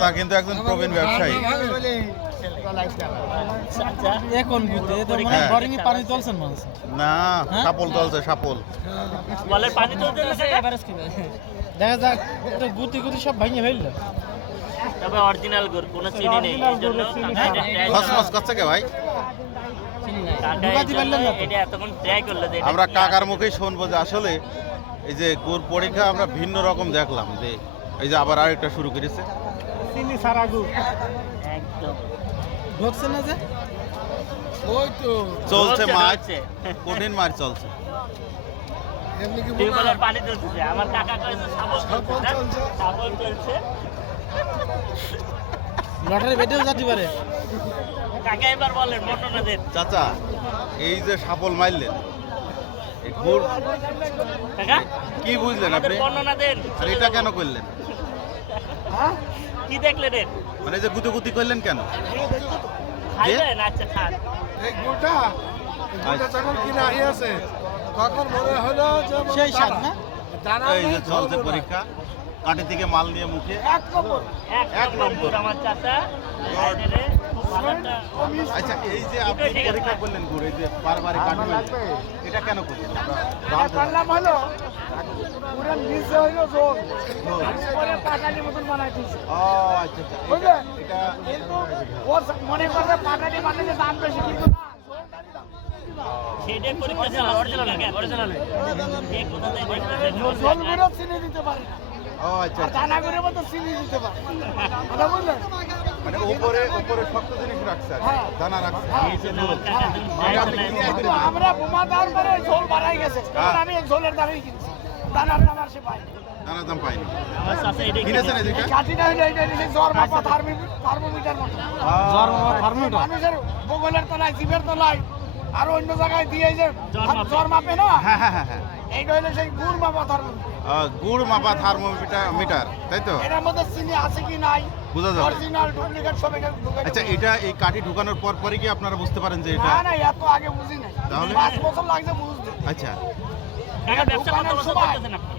তা কিন্তু একজন প্রবীণ ব্যবসায়ী। এখন তো মানে হ্যাঁ। বোরিং এ পানি তুলছেন মানুষ না হ্যাঁ? সাপল চলছে সাপল। বলের পানি তুলতে এভারেজ কি দেখা যাক এটা গুটি গুটি সব ভাঙে ফেলল। তবে অরিজিনাল গুড় কোনো চিনি নেই করছে কে ভাই? আমরা কাকার। মুখেই শুনব যে আসলে এই যে গুড় পরীক্ষা আমরা ভিন্ন রকম দেখলাম যে এই যে আবার আরেকটা শুরু করেছে। চিনি সারা গু একদম। ঢুকছে না যে? ওই তো। চলছে মাছ। কঠিন মাছ চলছে। টিউবওয়েলের পানি তুলতেছে আমার কাকা কয়েছে সাবল চলছে সাবল চলছে। লটারি বেটেও যেতে পারে। কাকা এবার বলেন মটনা চাচা এই যে সাপল মারলেন কি বুঝলেন আপনি? বর্ণনা দেন। আর এটা কেন করলেন? কি দেখলেন এর? মানে যে গুতুগুতি করলেন কেন? খাইবেন আচ্ছা খান। এই গুটা গুটা আচ্ছা। যখন কিনে আসে তখন মনে হলো যে সেই স্বাদ না? দানা এই যে নেই, চলছে পরীক্ষা। কাটি থেকে মাল নিয়ে মুখে। এক নম্বর। এক নম্বর। আমার চাচা। আচ্ছা এই যে আপনি পরীক্ষা করলেন এই যে বারবারই কাঠি এটা কেন করলেন। করলাম হলো। পুরো নিচে হইল ঝোল। পরে পাটালি মতন বানাই দিয়েছে। ও আচ্ছা আচ্ছা বুঝলে? এটা কিন্তু ও মনে করবে পাটালি বানালে দাম বেশি কিন্তু না। ঝোলটারই পরীক্ষা অরিজিনাল অরিজিনাল কোথা থেকে দেখতেছেন ঝোল ঝোল গুঁড়ো দিতে পারে না। ও আচ্ছা আচ্ছা। দানা গুঁড়ো মতো চিনি দিতে পারে কথা বুঝলেন মানে উপরে উপরে শক্ত জিনিস রাখছে আর কি। হ্যাঁ। দানা রাখছে হ্যাঁ। নিচে। হ্যাঁ। কিন্তু আমরা বোমা পরে ঝোল বাড়াই গেছে। আমি ঝোলের দামেই কিনছি দানার দাম আর সে পাই দাম পাইনি কিনেছেন এদিকে এটা জ্বর মাপা থার্মি- থার্মোমিটার মতো জ্বর মাপা থার্মোমিটার? মানুষের বগলের তলায় জিভের তলায় আর অন্য জায়গায় দিয়ে যে জ্বর মাপে। না? হ্যাঁ হ্যাঁ হ্যাঁ এইটা হইল সেই গুড় মাপা থার্মোমিটার গুড় মাপা থার্মোমিটার মিটার তাই তো? এটার মধ্যে চিনি আছে কি নাই? বোঝা যাবে। অরিজিনাল ডুপ্লিকেট সব এটা আচ্ছা এটা এই কাঠি ঢুকানোর পর পরই কি আপনারা বুঝতে পারেন যে এটা না না এত আগে বুঝি নাই। তাহলে? পাঁচ বছর লাগছে বুঝতে। আচ্ছা। কাকা ব্যবসা কত দোকানের বছর করতেছেন আপনি?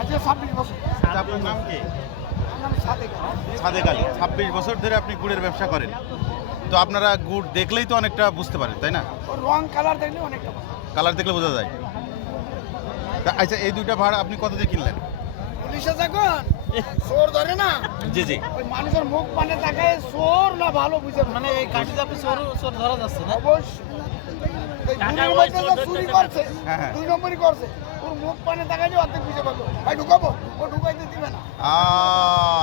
আজকে ছাব্বিশ বছর। আচ্ছা, আপনার নাম কি? সাদেক সাদেক আলী। ছাব্বিশ বছর ধরে আপনি গুড়ের ব্যবসা করেন। তো আপনারা গুড় দেখলেই তো অনেকটা বুঝতে পারেন তাই না? ওর রং কালার দেখলে অনেকটা কালার দেখলে বোঝা যায়। তা আচ্ছা এই দুইটা ভাড়া আপনি কত দিয়ে কিনলেন? পুলিশে যখন চোর ধরে না? জি জি। ওই মানুষের মুখ পানে তাকায় চোর না ভালো বুঝে মানে এই কাঠিতে আপনি চোর চোর ধরা যাচ্ছে না? অবশ্যই চোর যে করছে। হ্যাঁ, হ্যাঁ। দুই নম্বরই করছে। ওর মুখ পানে অর্ধেক বুঝে পাবো ভাই ঢুকাবো? ও ঢুকাইতে দিবে না।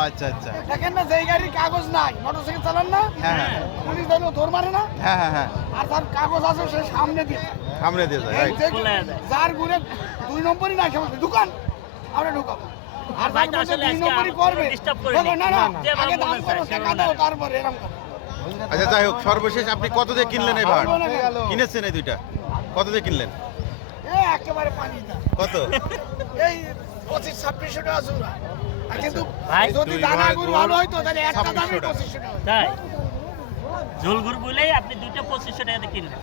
আচ্ছা আচ্ছা। দেখেন না যেই গাড়ির কাগজ নাই মোটরসাইকেল চালান না? হ্যাঁ। হ্যাঁ ধরলো ধর মারে না হ্যাঁ হ্যাঁ হ্যাঁ। আর তার কাগজ আছে সে সামনে দিয়ে সামনে দিয়ে যায় রাইট। যার ঘুরে দুই নম্বরই না কেমন দোকান আমরা ঢুকাবো। আর ভাই যার তো মধ্যে দুই নম্বরই করবে না না আগে দাম করো টাকা দাও তারপরে এরকম আচ্ছা যাই হোক সর্বশেষ আপনি কত দিয়ে কিনলেন এই ভাড়? কিনেছেন এই দুইটা? কত দিয়ে কিনলেন? একেবারে পানি কত? এই পঁচিশ ছাব্বিশশো টাকা জোড়া। আর কিন্তু ভাই, যদি দানা গুড় ভালো হইতো তাহলে একটা দামে 2600 টাকা। পঁচিশশো টাকা ঝোলগুড় বলেই আপনি দুটো পঁচিশশো টাকাতে কিনলেন।